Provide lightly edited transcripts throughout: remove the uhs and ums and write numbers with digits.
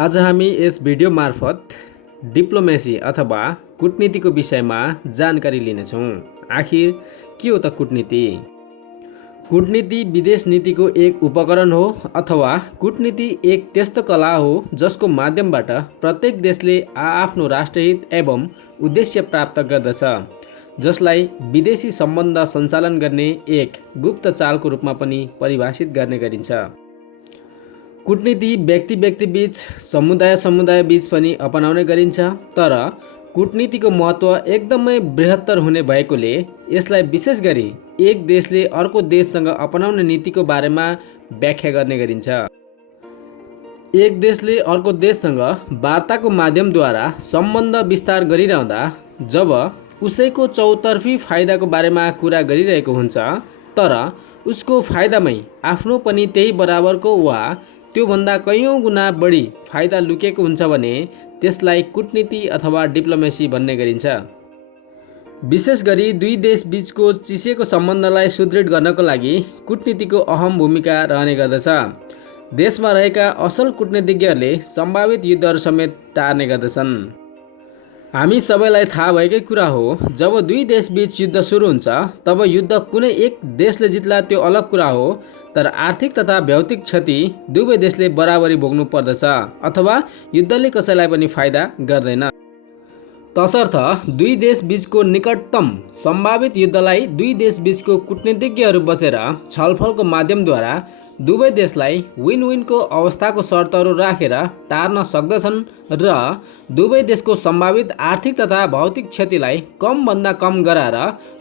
आज हामी यस भिडियो मार्फत डिप्लोमेसी अथवा कूटनीतिको विषयमा जानकारी लिनेछौँ। आखिर के हो त कूटनीति? कूटनीति विदेश नीतिको एक उपकरण हो अथवा कूटनीति एक त्यस्तो कला हो जसको माध्यमबाट प्रत्येक देशले आफ्नो राष्ट्रहित एवं उद्देश्य प्राप्त गर्दछ, जसलाई विदेशी सम्बन्ध सञ्चालन गर्ने एक गुप्त चालको रूपमा पनि परिभाषित गर्ने गरिन्छ। कूटनीति व्यक्ति बीच, समुदाय बीच पनि अपनाउने गरिन्छ, तर कूटनीतिको महत्त्व एकदमै बृहत्तर हुने भएकोले यसलाई विशेष गरी एक देशले अर्को देशसँग अपनाउने नीतिको बारेमा व्याख्या गर्ने गरिन्छ। एक देशले अर्को देशसँग वार्ताको माध्यमद्वारा सम्बन्ध विस्तार गरिरहँदा जब उसैको चौतर्फी फाइदाको बारेमा कुरा गरिरहेको हुन्छ, तर उसको फाइदामै आफ्नो पनि त्यही बराबरको वा त्योभन्दा कैयौँ गुणा बढी फाइदा लुकेको हुन्छ भने त्यसलाई कूटनीति अथवा डिप्लोमेसी भन्ने गरिन्छ। विशेष गरी दुई देश बीचको चिसिएको सम्बन्धलाई सुदृढ गर्नको लागि कूटनीतिको अहम भूमिका रहने गर्दछ। देशमा रहेका असल कूटनीतिज्ञहरूले सम्भावित युद्धहरू समेत टार्ने गर्दछन्। हामी सबैलाई थाहा भएकै कुरा हो, जब दुई देश बीच युद्ध सुरु हुन्छ तब युद्ध कुनै एक देशले जित्ला त्यो अलग कुरा हो, तर आर्थिक तथा भौतिक क्षति दुवै देशले बराबरी भोग्नु पर्दछ अथवा युद्धले कसैलाई पनि फाइदा गर्दैन। तसर्थ दुई देश बीचको निकटतम सम्भावित युद्धलाई दुई देश बीचको कूटनीतिज्ञहरू बसेर छलफलको माध्यमद्वारा दुवै देशलाई विन विनको अवस्थाको शर्तहरू राखेर टार्न सक्दछन् र दुवै देशको सम्भावित आर्थिक तथा भौतिक क्षतिलाई कमभन्दा कम गराएर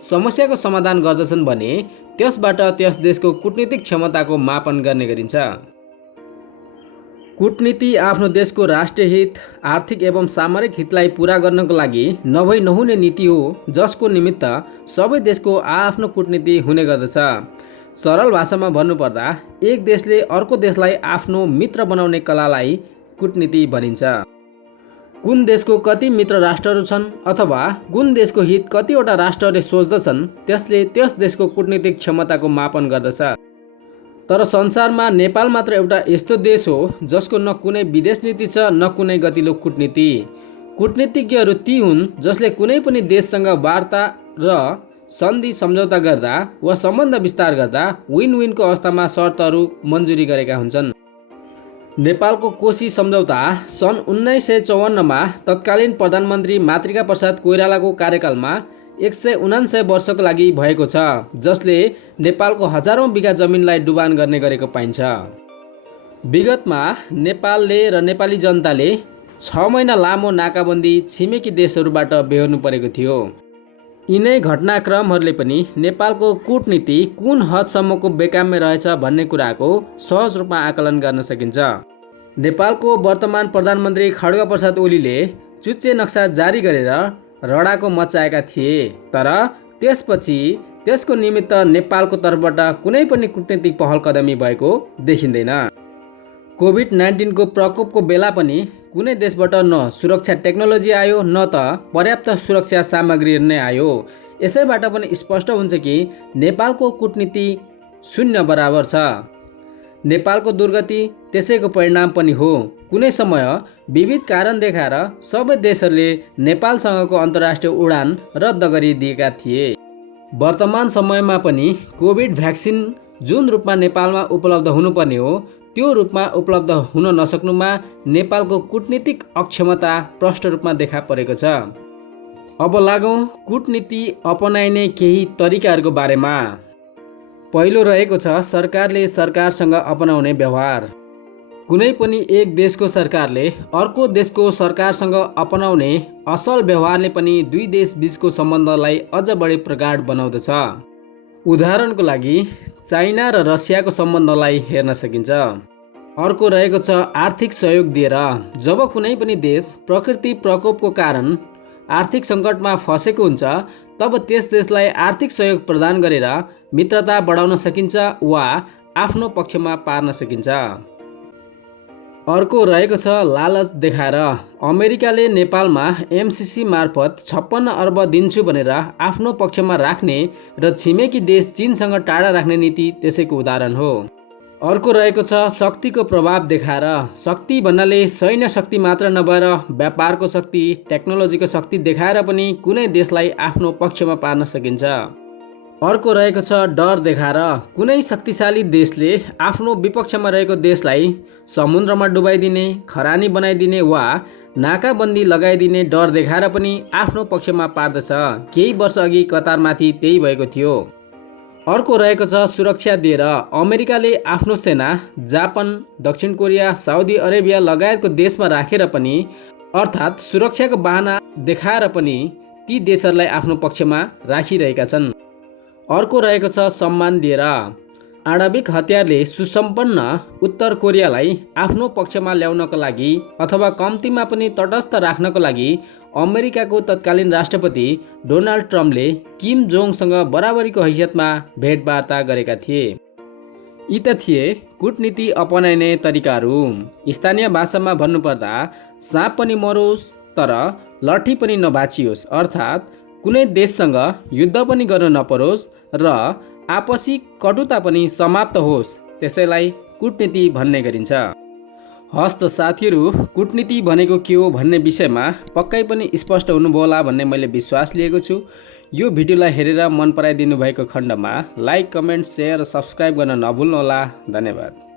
समस्याको समाधान गर्दछन् भने त्यसबाट त्यस देशको कूटनीतिक क्षमताको मापन गर्ने गरिन्छ। कूटनीति आफ्नो देशको राष्ट्रिय हित, आर्थिक एवं सामरिक हितलाई पूरा गर्नको लागि नभई नहुने नीति हो, जसको निमित्त सबै देशको आफ्नो कूटनीति हुने गर्दछ। सरल भाषामा भन्नुपर्दा एक देशले अर्को देशलाई आफ्नो मित्र बनाउने कलालाई कूटनीति भनिन्छ। कुन देशको कति मित्र राष्ट्रहरू छन् अथवा कुन देशको हित कतिवटा राष्ट्रहरूले सोच्दछन् त्यसले त्यस देशको कूटनीतिक क्षमताको मापन गर्दछ। तर संसारमा नेपाल मात्र एउटा यस्तो देश हो जसको न कुनै विदेश नीति छ न कुनै गतिलो कूटनीति। कूटनीतिज्ञहरू ती हुन् जसले कुनै पनि देशसँग वार्ता र सन्धि सम्झौता गर्दा वा सम्बन्ध विस्तार गर्दा विन विनको अवस्थामा शर्तहरू मन्जुरी गरेका हुन्छन्। नेपालको कोशी सम्झौता सन् 1954मा तत्कालीन प्रधानमन्त्री मातृका प्रसाद कोइरालाको कार्यकालमा 149 वर्षको लागि भएको छ, जसले नेपालको हजारौं बिघा जमिनलाई डुबान गर्ने गरेको पाइन्छ। विगतमा नेपालले र नेपाली जनताले 6 महिना लामो नाकाबन्दी छिमेकी देशहरूबाट बेहोर्नु परेको थियो। यिनै घटनाक्रमहरूले पनि नेपालको कूटनीति कुन हदसम्मको बेकाममा रहेछ भन्ने कुराको सहज रूपमा आकलन गर्न सकिन्छ। नेपालको वर्तमान प्रधानमन्त्री खड्ग प्रसाद ओलीले चुच्चे नक्सा जारी गरेर रडाको मचाएका थिए, तर त्यसपछि त्यसको निमित्त नेपालको तर्फबाट कुनै पनि कूटनीतिक पहल कदमी भएको देखिँदैन। कोभिड-19 को प्रकोपको बेला पनि कुनै देशबाट न सुरक्षा टेक्नोलोजी आयो न त पर्याप्त सुरक्षा सामग्री नै आयो। यसैबाट पनि स्पष्ट हुन्छ कि नेपालको कूटनीति शून्य बराबर छ। नेपालको दुर्गति त्यसैको परिणाम पनि हो। कुनै समय विविध कारण देखाएर सबै देशहरूले नेपालसँगको अन्तर्राष्ट्रिय उडान रद्द गरिदिएका थिए। वर्तमान समयमा पनि कोभिड भ्याक्सिन जुन रूपमा नेपालमा उपलब्ध हुनुपर्ने हो त्यो रूपमा उपलब्ध हुन नसक्नुमा नेपालको कूटनीतिक अक्षमता प्रष्ट रूपमा देखा परेको छ। अब लागौँ कूटनीति अपनाइने केही तरिकाहरूको बारेमा। पहिलो रहेको छ सरकारले सरकारसँग अपनाउने व्यवहार। कुनै पनि एक देशको सरकारले अर्को देशको सरकारसँग अपनाउने असल व्यवहारले पनि दुई देश बीचको सम्बन्धलाई अझ बढी प्रगाढ बनाउँदछ। उदाहरणको लागि चाइना र रसियाको सम्बन्धलाई हेर्न सकिन्छ। अर्को रहेको छ आर्थिक सहयोग दिएर। जब कुनै पनि देश प्रकृति प्रकोपको कारण आर्थिक सङ्कटमा फसेको हुन्छ तब त्यस देशलाई आर्थिक सहयोग प्रदान गरेर मित्रता बढाउन सकिन्छ वा आफ्नो पक्षमा पार्न सकिन्छ। अर्को रहेको छ लालच देखाएर। अमेरिकाले नेपालमा एमसिसी मार्फत 56 अर्ब दिन्छु भनेर आफ्नो पक्षमा राख्ने र छिमेकी देश चीनसँग टाढा राख्ने नीति त्यसैको उदाहरण हो। अर्को रहेको छ शक्तिको प्रभाव देखाएर। शक्ति भन्नाले सैन्य शक्ति मात्र नभएर व्यापारको शक्ति, टेक्नोलोजीको शक्ति देखाएर पनि कुनै देशलाई आफ्नो पक्षमा पार्न सकिन्छ। अर्को रहेको छ डर देखाएर। कुनै शक्तिशाली देशले आफ्नो विपक्षमा रहेको देशलाई समुद्रमा डुबाइदिने, खरानी बनाइदिने वा नाकाबन्दी लगाइदिने डर देखाएर पनि आफ्नो पक्षमा पार्दछ। केही वर्ष अघि कतारमाथि त्यही भएको थियो। अर्को रहेको छ सुरक्षा दिएर। अमेरिकाले आफ्नो सेना जापान, दक्षिण कोरिया, साउदी अरेबिया लगायतको देशमा राखेर पनि अर्थात् सुरक्षाको बहाना देखाएर पनि ती देशहरूलाई आफ्नो पक्षमा राखिरहेका छन्। अर्को रहेको छ सम्मान दिएर। आणविक हतियारले सुसम्पन्न उत्तर कोरियालाई आफ्नो पक्षमा ल्याउनको लागि अथवा कम्तीमा पनि तटस्थ राख्नको लागि अमेरिकाको तत्कालीन राष्ट्रपति डोनाल्ड ट्रम्पले किम जोङसँग बराबरीको हैसियतमा भेटवार्ता गरेका थिए। यी त थिए कूटनीति अपनाइने तरिकाहरू। स्थानीय भाषामा भन्नुपर्दा साँप पनि मरोस् तर लट्ठी पनि नभाचियोस्, अर्थात् कुनै देशसँग युद्ध पनि गर्न नपरोस् र आपसी कटुता पनि समाप्त होस्, त्यसैलाई कूटनीति भन्ने गरिन्छ। हस्त साथीहरू, कूटनीति भनेको के हो भन्ने विषयमा पक्कै पनि स्पष्ट हुनुभयो होला भन्ने मैले विश्वास लिएको छु। यो भिडियोलाई हेरेर मन पराइदिनु भएको खण्डमा लाइक, कमेन्ट, सेयर र सब्सक्राइब गर्न नभुल्नुहोला। धन्यवाद।